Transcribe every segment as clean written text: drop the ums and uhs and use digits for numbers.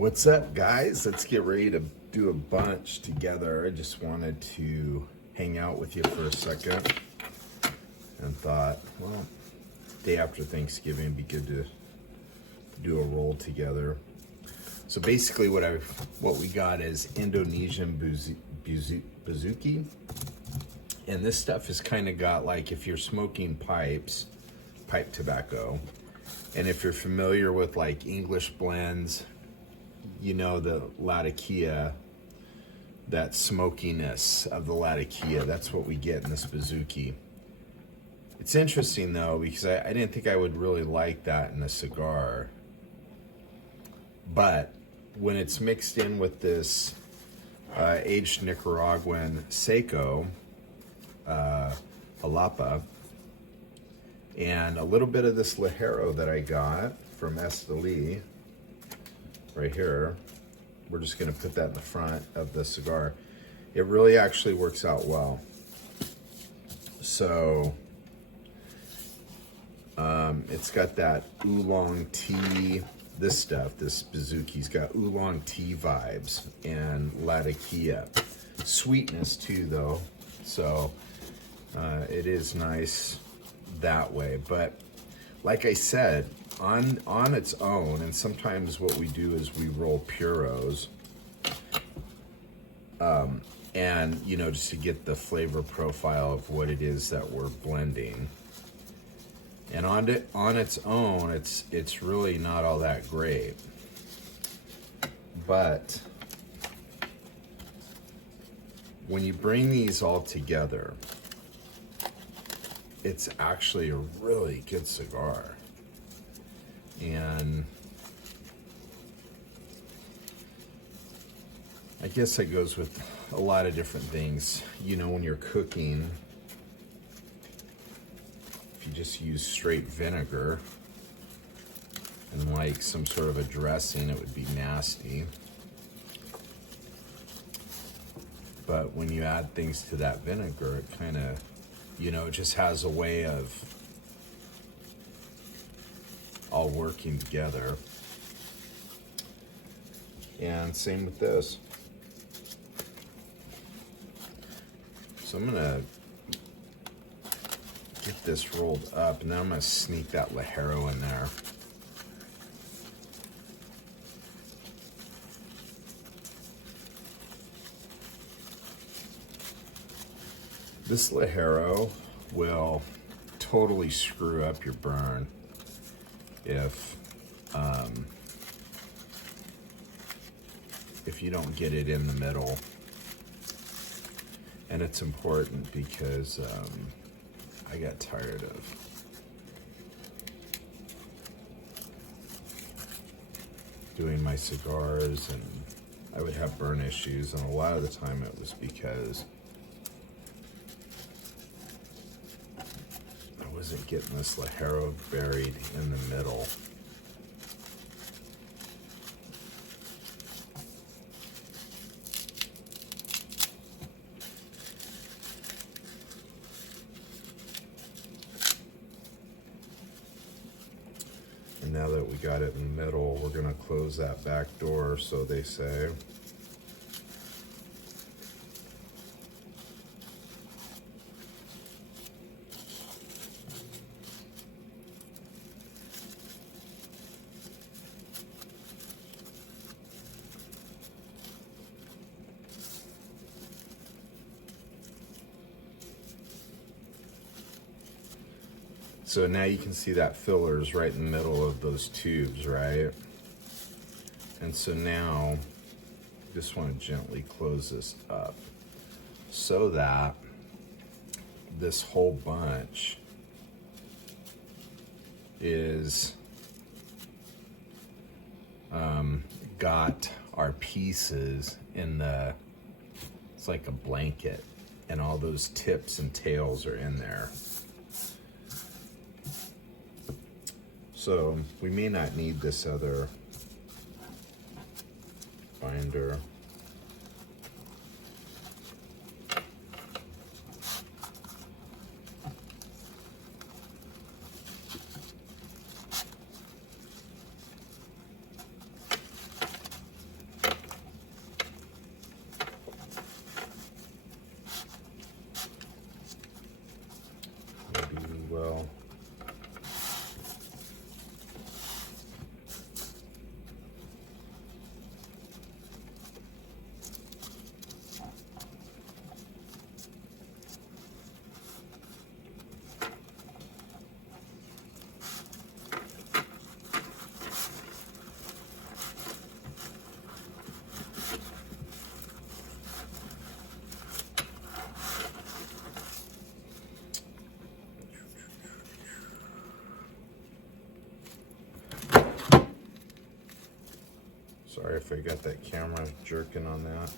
What's up, guys? Let's get ready to do a bunch together. I just wanted to hang out with you for a second and thought, well, day after Thanksgiving, it'd be good to do a roll together. So basically what we got is Indonesian bouzouki. And this stuff has kind of got, like, if you're smoking pipe tobacco, and if you're familiar with like English blends, you know the Latakia, that smokiness of the Latakia, that's what we get in this bouzouki. It's interesting though, because I didn't think I would really like that in a cigar. But when it's mixed in with this aged Nicaraguan Seco, Jalapa, and a little bit of this Ligero that I got from Esteli, right here, we're just going to put that in the front of the cigar. It really actually works out well. So it's got that oolong tea, this bouzouki's got oolong tea vibes and Latakia. Sweetness too though, so it is nice that way. But like I said, on its own, and sometimes what we do is we roll puros, and you know, just to get the flavor profile of what it is that we're blending. And on its own, it's really not all that great. But when you bring these all together, it's actually a really good cigar. And I guess that goes with a lot of different things. You know, when you're cooking, if you just use straight vinegar and like some sort of a dressing, it would be nasty. But when you add things to that vinegar, it kind of, you know, it just has a way of all working together. And same with this. So I'm gonna get this rolled up, and then I'm gonna sneak that Ligero in there. This Ligero will totally screw up your burn if you don't get it in the middle. And it's important because I got tired of doing my cigars, and I would have burn issues, and a lot of the time it was because I wasn't getting this Ligero buried in the middle. And now that we got it in the middle, we're gonna close that back door, so they say. So now you can see that filler is right in the middle of those tubes, right? And so now, just want to gently close this up so that this whole bunch is got our pieces in the, it's like a blanket, and all those tips and tails are in there. So we may not need this other binder. Sorry if I got that camera jerking on that.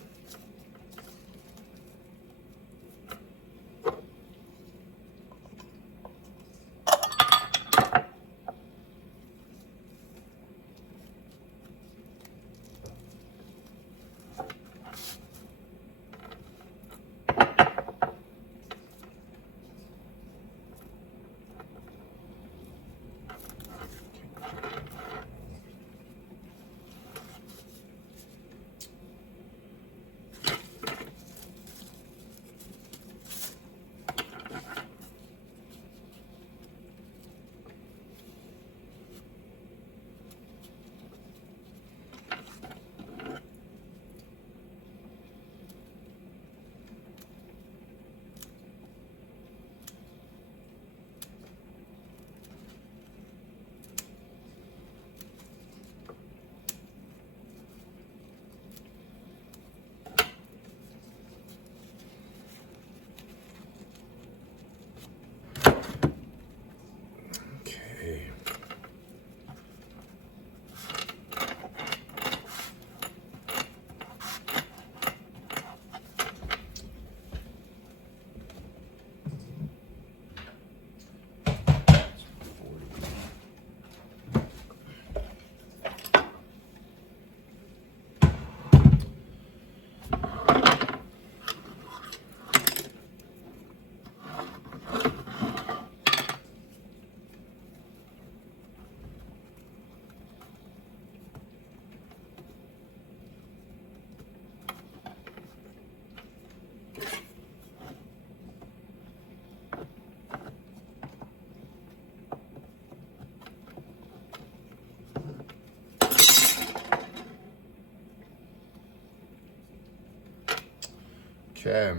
Okay,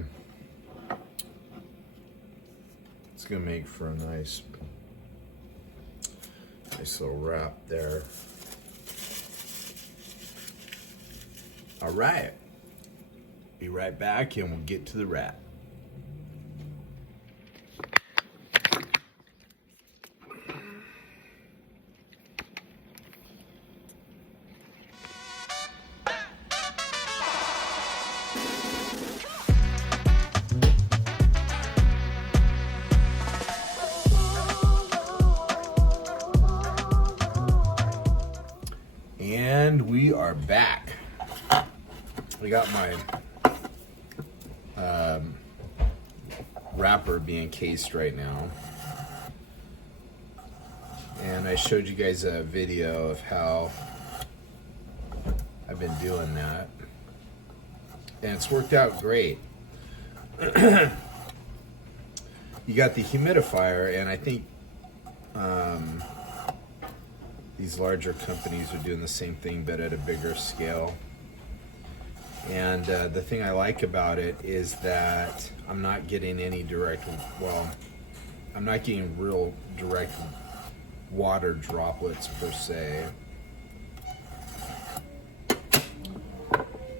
it's gonna make for a nice little wrap there. All right, be right back and we'll get to the wrap. And we are back. We got my wrapper being cased right now. And I showed you guys a video of how I've been doing that. And it's worked out great. You got the humidifier, and I think these larger companies are doing the same thing but at a bigger scale. And the thing I like about it is that I'm not getting any direct, well, I'm not getting real direct water droplets per se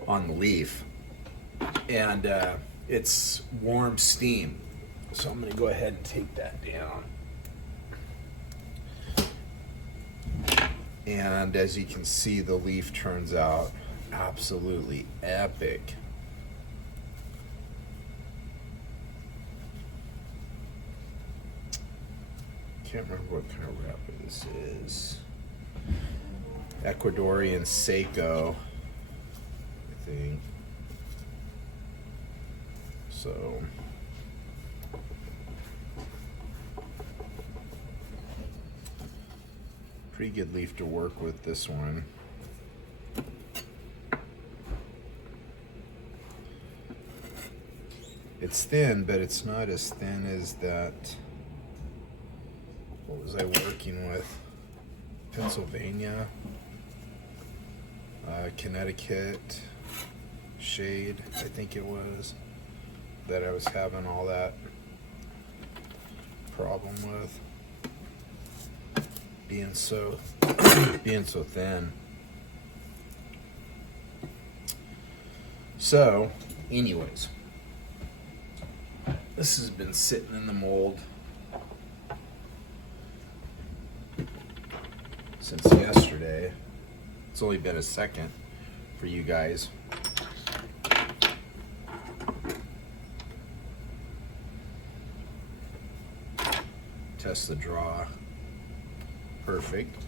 on the leaf. And it's warm steam. So I'm gonna go ahead and take that down. And as you can see, the leaf turns out absolutely epic. Can't remember what kind of wrapper this is. Ecuadorian Seco, I think. So pretty good leaf to work with, this one. It's thin, but it's not as thin as that. What was I working with? Pennsylvania, Connecticut shade, I think it was, that I was having all that problem with. Being so thin. So, anyways, this has been sitting in the mold since yesterday. It's only been a second. for you guys. Test the draw. Perfect.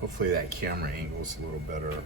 Hopefully that camera angle's a little better.